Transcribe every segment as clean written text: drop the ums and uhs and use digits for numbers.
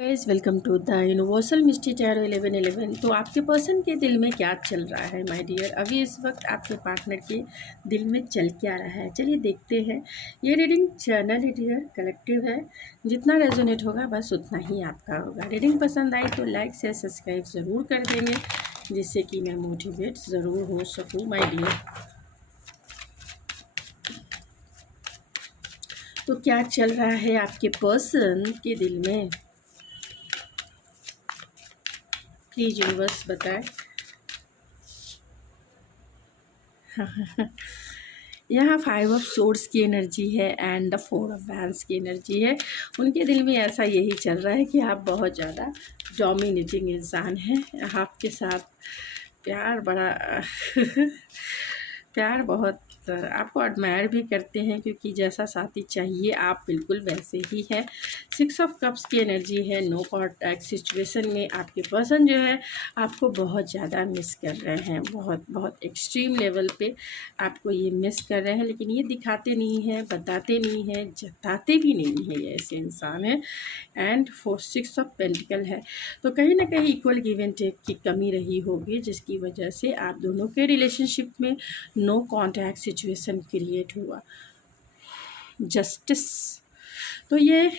Guys welcome to the universal mystery tarot 1111। तो आपके person के दिल में क्या चल रहा है माय डियर? अभी इस वक्त आपके पार्टनर के दिल में चल क्या रहा है, चलिए देखते हैं। ये रीडिंग चैनल है डियर, कलेक्टिव है। जितना रेजोनेट होगा बस उतना ही आपका होगा। रीडिंग पसंद आई तो लाइक से सब्सक्राइब ज़रूर कर देंगे, जिससे कि मैं मोटिवेट ज़रूर हो सकूँ माय डियर। तो क्या चल रहा है आपके पर्सन के दिल में, प्लीज़ यूनिवर्स बताएं। यहाँ 5 ऑफ सोर्ड्स की एनर्जी है एंड द 4 ऑफ वैंड्स की एनर्जी है। उनके दिल में ऐसा यही चल रहा है कि आप बहुत ज़्यादा डोमिनेटिंग इंसान हैं। आपके साथ प्यार बड़ा प्यार बहुत आपको एडमायर भी करते हैं, क्योंकि जैसा साथी चाहिए आप बिल्कुल वैसे ही है। 6 ऑफ कप्स की एनर्जी है। नो कॉन्टैक्ट सिचुएशन में आपके पर्सन जो है आपको बहुत ज़्यादा मिस कर रहे हैं, बहुत बहुत एक्सट्रीम लेवल पे आपको ये मिस कर रहे हैं, लेकिन ये दिखाते नहीं हैं, बताते नहीं हैं, जताते भी नहीं हैं। ये ऐसे इंसान हैं। एंड 6 ऑफ पेंटिकल है। तो कहीं ना कहीं इक्वल गिव एंड टेक की कमी रही होगी, जिसकी वजह से आप दोनों के रिलेशनशिप में नो कॉन्टैक्ट सिचुएशन क्रिएट हुआ। जस्टिस, तो ये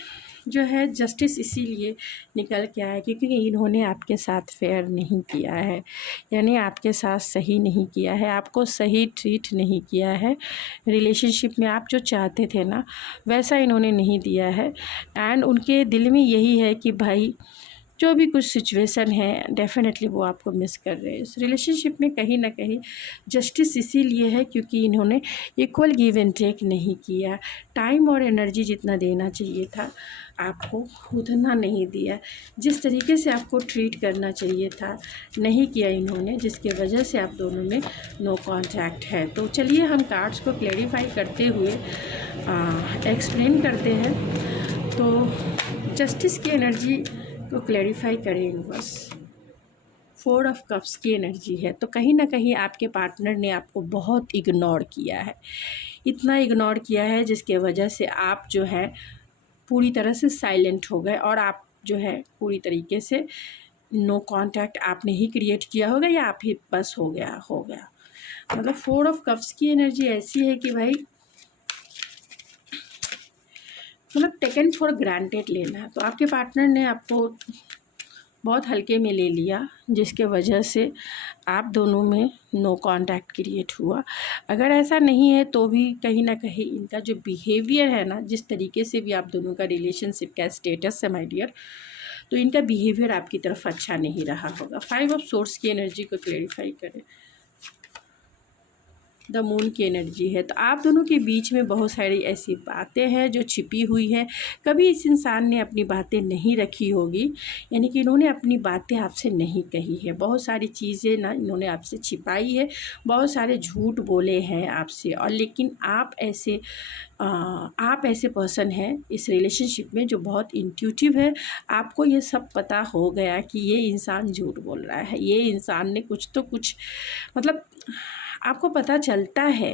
जो है जस्टिस इसीलिए निकल के आया क्योंकि इन्होंने आपके साथ फेयर नहीं किया है, यानी आपके साथ सही नहीं किया है, आपको सही ट्रीट नहीं किया है। रिलेशनशिप में आप जो चाहते थे ना वैसा इन्होंने नहीं दिया है। एंड उनके दिल में यही है कि भाई जो भी कुछ सिचुएशन है डेफ़िनेटली वो आपको मिस कर रहे हैं। इस रिलेशनशिप में कहीं ना कहीं जस्टिस इसीलिए है क्योंकि इन्होंने इक्वल गिव एंड टेक नहीं किया। टाइम और एनर्जी जितना देना चाहिए था आपको उतना नहीं दिया। जिस तरीके से आपको ट्रीट करना चाहिए था नहीं किया इन्होंने, जिसके वजह से आप दोनों में नो कॉन्टैक्ट है। तो चलिए हम कार्ड्स को क्लैरिफाई करते हुए एक्सप्लेन करते हैं। तो जस्टिस की एनर्जी को क्लैरिफाई करें बस। 4 ऑफ कप्स की एनर्जी है। तो कहीं ना कहीं आपके पार्टनर ने आपको बहुत इग्नोर किया है, इतना इग्नोर किया है जिसके वजह से आप जो है पूरी तरह से साइलेंट हो गए, और आप जो है पूरी तरीके से नो कांटेक्ट आपने ही क्रिएट किया होगा या आप ही बस हो गया। मतलब 4 ऑफ कप्स की एनर्जी ऐसी है कि भाई मतलब टेकन फॉर ग्रांटेड लेना। तो आपके पार्टनर ने आपको बहुत हल्के में ले लिया, जिसके वजह से आप दोनों में नो कांटेक्ट क्रिएट हुआ। अगर ऐसा नहीं है तो भी कहीं ना कहीं इनका जो बिहेवियर है ना, जिस तरीके से भी आप दोनों का रिलेशनशिप का स्टेटस है माय डियर, तो इनका बिहेवियर आपकी तरफ अच्छा नहीं रहा होगा। 5 ऑफ सोर्स की एनर्जी को क्लेरिफाई करें। द मून की एनर्जी है। तो आप दोनों के बीच में बहुत सारी ऐसी बातें हैं जो छिपी हुई हैं। कभी इस इंसान ने अपनी बातें नहीं रखी होगी, यानी कि इन्होंने अपनी बातें आपसे नहीं कही है। बहुत सारी चीज़ें ना इन्होंने आपसे छिपाई है, बहुत सारे झूठ बोले हैं आपसे। और लेकिन आप ऐसे पर्सन हैं इस रिलेशनशिप में जो बहुत इंट्यूटिव है। आपको ये सब पता हो गया कि ये इंसान झूठ बोल रहा है, ये इंसान ने कुछ तो कुछ मतलब आपको पता चलता है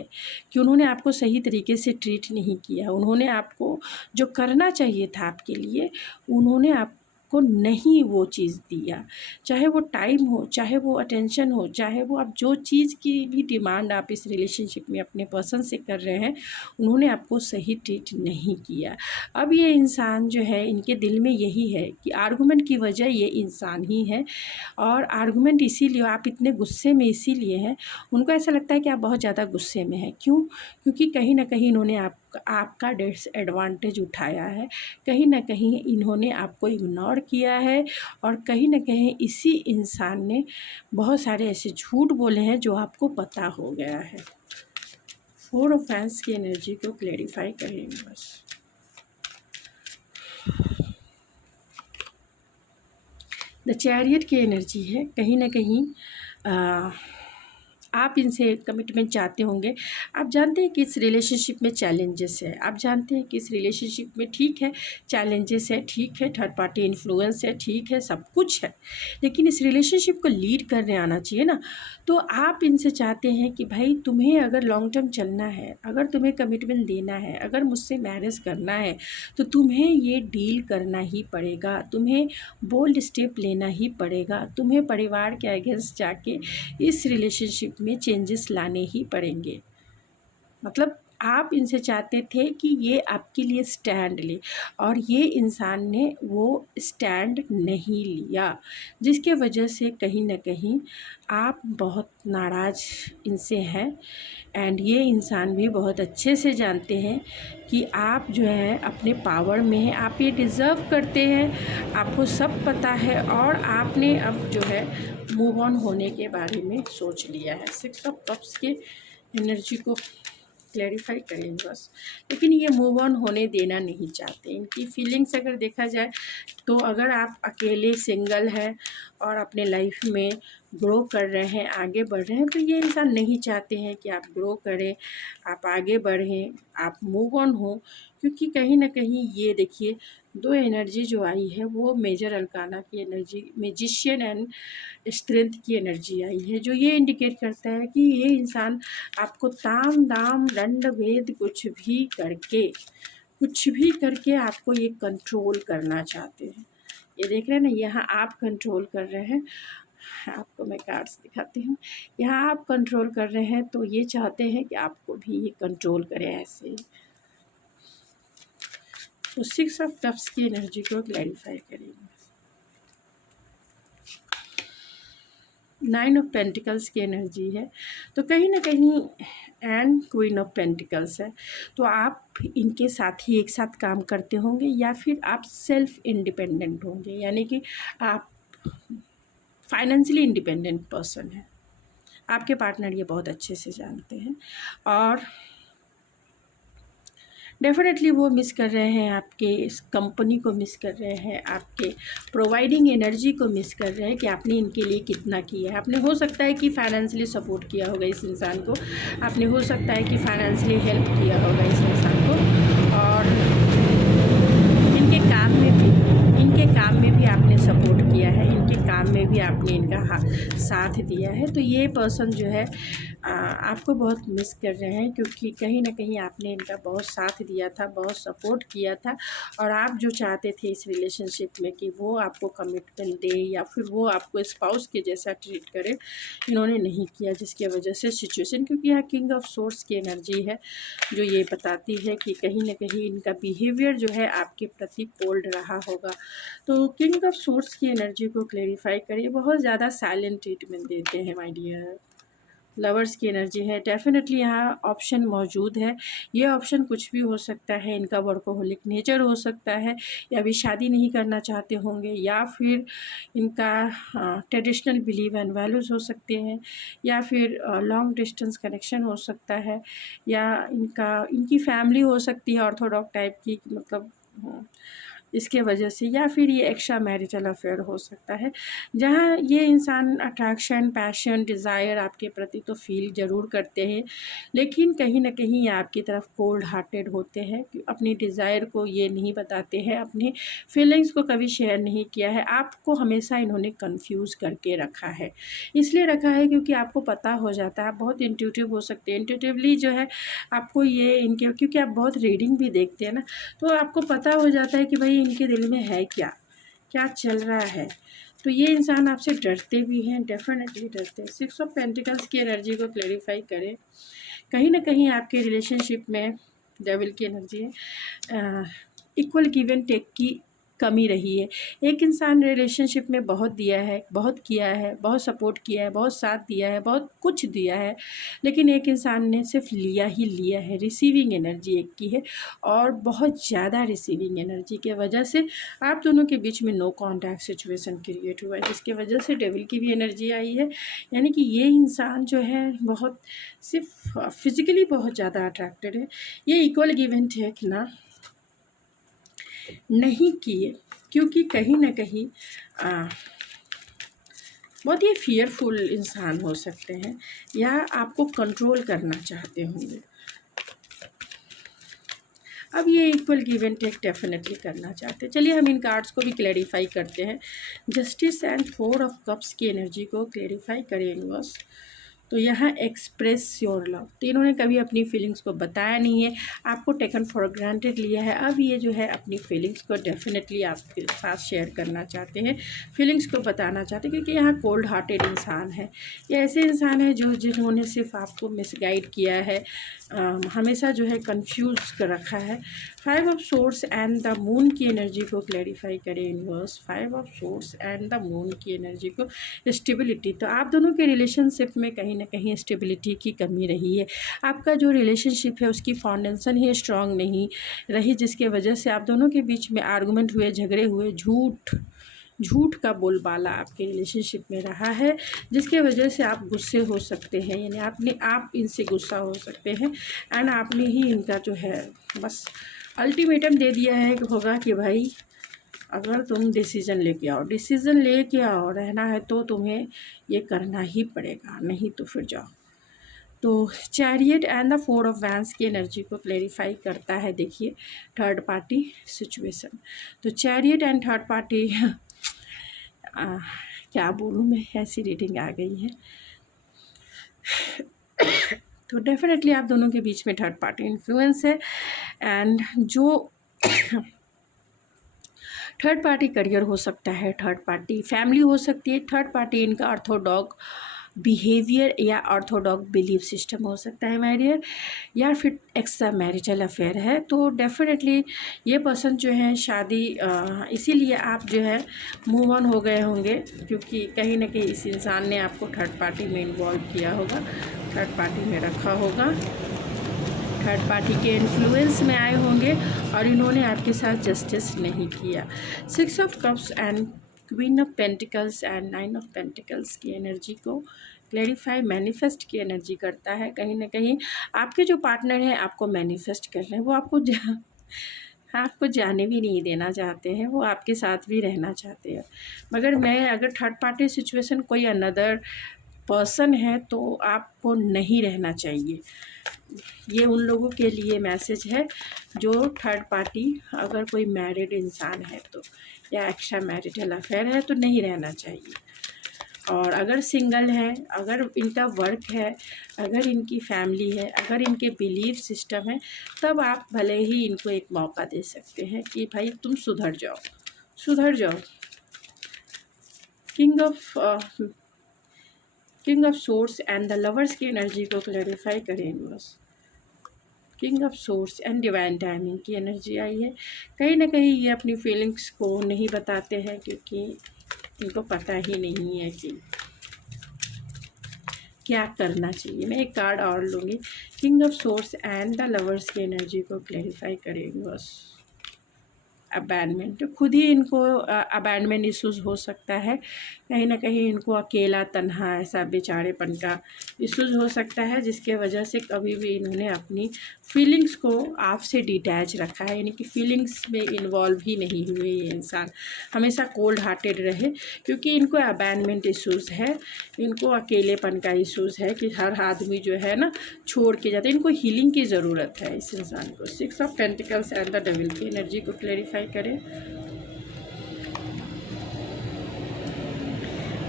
कि उन्होंने आपको सही तरीके से ट्रीट नहीं किया। उन्होंने आपको जो करना चाहिए था आपके लिए, उन्होंने आपको नहीं वो चीज़ दिया। चाहे वो टाइम हो, चाहे वो अटेंशन हो, चाहे वो आप जो चीज़ की भी डिमांड आप इस रिलेशनशिप में अपने पर्सन से कर रहे हैं, उन्होंने आपको सही ट्रीट नहीं किया। अब ये इंसान जो है इनके दिल में यही है कि आर्गुमेंट की वजह ये इंसान ही है। और आर्गुमेंट इसीलिए आप इतने गुस्से में इसीलिए हैं, उनको ऐसा लगता है कि आप बहुत ज़्यादा गुस्से में हैं। क्यों? क्योंकि कहीं ना कहीं इन्होंने आपका डिसएडवांटेज उठाया है, कहीं ना कहीं इन्होंने आपको इग्नोर किया है, और कहीं ना कहीं इसी इंसान ने बहुत सारे ऐसे झूठ बोले हैं जो आपको पता हो गया है। 4 ऑफ वैंड्स की एनर्जी को क्लैरिफाई करेंगे बस। द चैरियट की एनर्जी है। कहीं ना कहीं आप इनसे कमिटमेंट चाहते होंगे। आप जानते हैं कि इस रिलेशनशिप में चैलेंजेस है, आप जानते हैं कि इस रिलेशनशिप में ठीक है चैलेंजेस है, ठीक है थर्ड पार्टी इन्फ्लुएंस है, ठीक है सब कुछ है, लेकिन इस रिलेशनशिप को लीड करने आना चाहिए ना। तो आप इनसे चाहते हैं कि भाई तुम्हें अगर लॉन्ग टर्म चलना है, अगर तुम्हें कमिटमेंट देना है, अगर मुझसे मैरिज करना है, तो तुम्हें ये डील करना ही पड़ेगा, तुम्हें बोल्ड स्टेप लेना ही पड़ेगा, तुम्हें परिवार के अगेंस्ट जाके इस रिलेशनशिप में चेंजेस लाने ही पड़ेंगे। मतलब आप इनसे चाहते थे कि ये आपके लिए स्टैंड ले, और ये इंसान ने वो स्टैंड नहीं लिया, जिसके वजह से कहीं ना कहीं आप बहुत नाराज़ इनसे हैं। एंड ये इंसान भी बहुत अच्छे से जानते हैं कि आप जो है अपने पावर में हैं, आप ये डिज़र्व करते हैं, आपको सब पता है, और आपने अब जो है मूव ऑन होने के बारे में सोच लिया है। 6 ऑफ कप्स के एनर्जी को क्लैरिफाई करें बस। लेकिन ये मूव ऑन होने देना नहीं चाहते। इनकी फीलिंग्स अगर देखा जाए तो अगर आप अकेले सिंगल हैं और अपने लाइफ में ग्रो कर रहे हैं, आगे बढ़ रहे हैं, तो ये इंसान नहीं चाहते हैं कि आप ग्रो करें, आप आगे बढ़ें, आप मूव ऑन हो। क्योंकि कहीं ना कहीं ये देखिए 2 एनर्जी जो आई है वो मेजर अरकाना की एनर्जी, मैजिशियन एंड स्ट्रेंथ की एनर्जी आई है, जो ये इंडिकेट करता है कि ये इंसान आपको ताम दाम दंड भेद कुछ भी करके आपको ये कंट्रोल करना चाहते हैं। ये देख रहे हैं ना, यहाँ आप कंट्रोल कर रहे हैं, आपको मैं कार्ड्स दिखाती हूँ। यहाँ आप कंट्रोल कर रहे हैं तो ये चाहते हैं कि आपको भी ये कंट्रोल करें ऐसे ही। तो 6 ऑफ कप्स की एनर्जी को क्लैरिफाई करेंगे। 9 ऑफ पेंटिकल्स की एनर्जी है, तो कहीं ना कहीं एंड क्वीन ऑफ पेंटिकल्स है। तो आप इनके साथ ही एक साथ काम करते होंगे, या फिर आप सेल्फ इंडिपेंडेंट होंगे, यानी कि आप फाइनेंशियली इंडिपेंडेंट पर्सन है। आपके पार्टनर ये बहुत अच्छे से जानते हैं, और डेफिनेटली वो मिस कर रहे हैं, आपके इस कंपनी को मिस कर रहे हैं, आपके प्रोवाइडिंग एनर्जी को मिस कर रहे हैं कि आपने इनके लिए कितना किया है। आपने हो सकता है कि फाइनेंशियली सपोर्ट किया होगा इस इंसान को, आपने हो सकता है कि फाइनेंशियली हेल्प किया होगा इस इंसान को, और इनके काम में भी आपने सपोर्ट किया है, इनके काम में भी आपने इनका साथ दिया है। तो ये पर्सन जो है आपको बहुत मिस कर रहे हैं, क्योंकि कहीं ना कहीं आपने इनका बहुत साथ दिया था, बहुत सपोर्ट किया था, और आप जो चाहते थे इस रिलेशनशिप में कि वो आपको कमिटमेंट दे या फिर वो आपको स्पाउस के जैसा ट्रीट करे, इन्होंने नहीं किया, जिसकी वजह से सिचुएशन, क्योंकि यहाँ किंग ऑफ सोर्स की एनर्जी है जो ये बताती है कि कहीं ना कहीं इनका बिहेवियर जो है आपके प्रति कोल्ड रहा होगा। तो किंग ऑफ सोर्स की एनर्जी को क्लेरिफाई करिए। बहुत ज़्यादा साइलेंट ट्रीटमेंट देते हैं माय डियर। लवर्स की एनर्जी है, डेफिनेटली यहाँ ऑप्शन मौजूद है। ये ऑप्शन कुछ भी हो सकता है, इनका वर्कोहोलिक नेचर हो सकता है, या अभी शादी नहीं करना चाहते होंगे, या फिर इनका ट्रेडिशनल बिलीव एंड वैल्यूज़ हो सकते हैं, या फिर लॉन्ग डिस्टेंस कनेक्शन हो सकता है, या इनकी फैमिली हो सकती है ऑर्थोडॉक्स टाइप की, मतलब इसके वजह से, या फिर ये एक्स्ट्रा मैरिटल अफेयर हो सकता है, जहाँ ये इंसान अट्रैक्शन, पैशन, डिज़ायर आपके प्रति तो फील ज़रूर करते हैं, लेकिन कहीं ना कहीं ये आपकी तरफ कोल्ड हार्टेड होते हैं, कि अपनी डिज़ायर को ये नहीं बताते हैं, अपने फीलिंग्स को कभी शेयर नहीं किया है। आपको हमेशा इन्होंने कंफ्यूज करके रखा है, इसलिए रखा है क्योंकि आपको पता हो जाता है, आप बहुत इंट्यूटिव हो सकते हैं। इंट्यूटिवली जो है आपको ये इनके, क्योंकि आप बहुत रीडिंग भी देखते हैं ना, तो आपको पता हो जाता है कि भाई इनके दिल में है क्या, क्या चल रहा है। तो ये इंसान आपसे डरते भी हैं, डेफिनेटली डरते हैं। 6 ऑफ पेंटिकल्स की एनर्जी को क्लैरिफाई करें। कहीं ना कहीं आपके रिलेशनशिप में डेविल की एनर्जी है, इक्वल गिव एंड टेक की कमी रही है। एक इंसान रिलेशनशिप में बहुत दिया है, बहुत किया है, बहुत सपोर्ट किया है, बहुत साथ दिया है, बहुत कुछ दिया है, लेकिन एक इंसान ने सिर्फ लिया ही लिया है। रिसीविंग एनर्जी एक की है, और बहुत ज़्यादा रिसीविंग एनर्जी के वजह से आप दोनों के बीच में नो कॉन्टैक्ट सिचुएशन क्रिएट हुआ है, जिसके वजह से डेविल की भी एनर्जी आई है। यानी कि ये इंसान जो है बहुत सिर्फ फिज़िकली बहुत ज़्यादा अट्रैक्टेड है। ये इक्वल गिव एंड टेक ना नहीं किए, क्योंकि कहीं ना कहीं बहुत ही फियरफुल इंसान हो सकते हैं या आपको कंट्रोल करना चाहते होंगे। अब ये equal give and take definitely करना चाहते हैं। चलिए हम इन कार्ड्स को भी क्लेरिफाई करते हैं। जस्टिस एंड 4 ऑफ कप्स की एनर्जी को क्लेरिफाई करें यूनिवर्स। तो यहाँ एक्सप्रेस योर लव, तो इन्होंने कभी अपनी फीलिंग्स को बताया नहीं है, आपको टेकन फॉर ग्रांटेड लिया है। अब ये जो है अपनी फीलिंग्स को डेफिनेटली आपके साथ शेयर करना चाहते हैं, फीलिंग्स को बताना चाहते हैं, क्योंकि यहाँ कोल्ड हार्टेड इंसान है। ये ऐसे इंसान है जो जिन्होंने सिर्फ आपको मिसगाइड किया है, हमेशा जो है कंफ्यूज कर रखा है। 5 of source and the moon की एनर्जी को क्लैरिफाई करें universe. 5 of source and the moon की एनर्जी को स्टेबिलिटी, तो आप दोनों के रिलेशनशिप में कहीं ना कहीं स्टेबिलिटी की कमी रही है। आपका जो रिलेशनशिप है उसकी फाउंडेशन ही स्ट्रांग नहीं रही, जिसके वजह से आप दोनों के बीच में आर्गूमेंट हुए, झगड़े हुए, झूठ का बोलबाला आपके रिलेशनशिप में रहा है, जिसके वजह से आप गुस्से हो सकते हैं, यानी आप इनसे गुस्सा हो सकते हैं। एंड आपने ही इनका जो है बस अल्टीमेटम दे दिया है कि होगा कि भाई अगर तुम डिसीज़न लेके आओ, रहना है तो तुम्हें ये करना ही पड़ेगा, नहीं तो फिर जाओ। तो chariot and the 4 of vents की एनर्जी को क्लेरिफाई करता है। देखिए थर्ड पार्टी सिचुएशन, तो चैरियट एंड थर्ड पार्टी क्या बोलूँ मैं, ऐसी रीडिंग आ गई है। तो डेफिनेटली आप दोनों के बीच में थर्ड पार्टी इन्फ्लुएंस है। एंड जो थर्ड पार्टी करियर हो सकता है, थर्ड पार्टी फैमिली हो सकती है, थर्ड पार्टी इनका ऑर्थोडॉक्स बिहेवियर या ऑर्थोडॉक्स बिलीफ सिस्टम हो सकता है माय डियर, या फिर एक्स्ट्रा मैरिटल अफेयर है। तो डेफिनेटली ये पर्सन जो है शादी इसीलिए आप जो है मूव ऑन हो गए होंगे, क्योंकि कहीं ना कहीं इस इंसान ने आपको थर्ड पार्टी में इन्वॉल्व किया होगा, थर्ड पार्टी में रखा होगा, थर्ड पार्टी के इन्फ्लुएंस में आए होंगे और इन्होंने आपके साथ जस्टिस नहीं किया। 6 of cups and queen of pentacles and 9 of pentacles की एनर्जी को क्लैरिफाई मैनिफेस्ट की एनर्जी करता है। कहीं ना कहीं आपके जो पार्टनर हैं आपको मैनिफेस्ट कर रहे हैं, वो आपको जाने भी नहीं देना चाहते हैं, वो आपके साथ भी रहना चाहते हैं। मगर अगर थर्ड पार्टी सिचुएशन कोई अनदर पर्सन है तो आपको नहीं रहना चाहिए। ये उन लोगों के लिए मैसेज है जो थर्ड पार्टी, अगर कोई मैरिड इंसान है तो, या एक्स्ट्रा मैरिटल अफेयर है तो नहीं रहना चाहिए। और अगर सिंगल है, अगर इनका वर्क है, अगर इनकी फैमिली है, अगर इनके बिलीफ सिस्टम है, तब आप भले ही इनको एक मौका दे सकते हैं कि भाई तुम सुधर जाओ। King of source and the lovers की एनर्जी को क्लैरिफाई करें बस। King of source and divine timing की एनर्जी आई है। कहीं ना कहीं ये अपनी फीलिंग्स को नहीं बताते हैं, क्योंकि इनको पता ही नहीं है कि क्या करना चाहिए। मैं एक कार्ड और लूँगी। King of source and the lovers की एनर्जी को क्लैरिफाई करेंगे बस। अबैंडमेंट, खुद ही इनको अबैंडमेंट इश्यूज़ हो सकता है, कहीं ना कहीं इनको अकेला तन्हा ऐसा बेचारेपन का इश्यूज़ हो सकता है, जिसके वजह से कभी भी इन्होंने अपनी फीलिंग्स को आपसे डिटैच रखा है, यानी कि फीलिंग्स में इन्वॉल्व ही नहीं हुए। ये इंसान हमेशा कोल्ड हार्टेड रहे, क्योंकि इनको अबैंडमेंट इश्यूज़ है, इनको अकेलेपन का इश्यूज़ है कि हर आदमी जो है ना छोड़ के जाते हैं। इनको हीलिंग की ज़रूरत है इस इंसान को। 6 of pentacles and the devil की एनर्जी को क्लैरिफाई करें।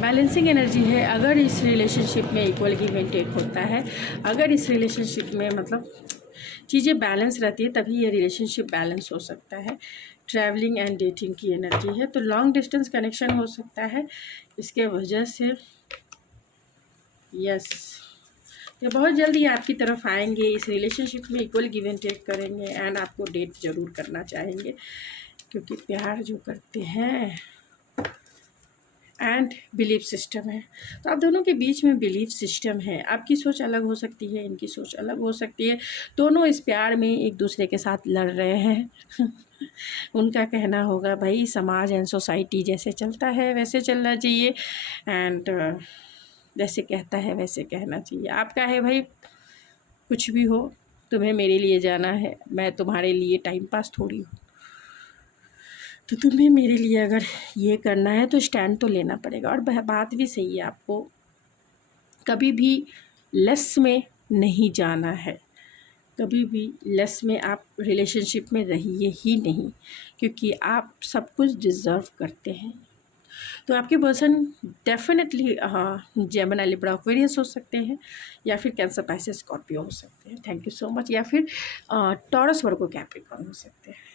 बैलेंसिंग एनर्जी है। अगर इस रिलेशनशिप में इक्वल गिव एंड टेक होता है, अगर इस रिलेशनशिप में मतलब चीज़ें बैलेंस रहती है, तभी ये रिलेशनशिप बैलेंस हो सकता है। ट्रैवलिंग एंड डेटिंग की एनर्जी है, तो लॉन्ग डिस्टेंस कनेक्शन हो सकता है, इसके वजह से यस ये बहुत जल्दी आपकी तरफ आएंगे, इस रिलेशनशिप में इक्वल गिव एंड टेक करेंगे एंड आपको डेट ज़रूर करना चाहेंगे, क्योंकि प्यार जो करते हैं। एंड बिलीफ सिस्टम है, तो आप दोनों के बीच में बिलीफ सिस्टम है। आपकी सोच अलग हो सकती है, इनकी सोच अलग हो सकती है, दोनों इस प्यार में एक दूसरे के साथ लड़ रहे हैं। उनका कहना होगा भाई समाज एंड सोसाइटी जैसे चलता है वैसे चलना चाहिए, एंड जैसे कहता है वैसे कहना चाहिए। आपका है भाई कुछ भी हो, तुम्हें मेरे लिए जाना है, मैं तुम्हारे लिए टाइम पास थोड़ी हूँ। तो तुम्हें मेरे लिए अगर ये करना है तो स्टैंड तो लेना पड़ेगा। और बात भी सही है, आपको कभी भी लेस में नहीं जाना है, कभी भी लेस में आप रिलेशनशिप में रहिए ही नहीं, क्योंकि आप सब कुछ डिज़र्व करते हैं। तो आपके person definitely Gemini Libra Aquarius हो सकते हैं, या फिर कैंसर पाइसेस स्कॉर्पियो हो सकते हैं, थैंक यू सो मच, या फिर टॉरस वर्गो कैप्रिकॉर्न हो सकते हैं।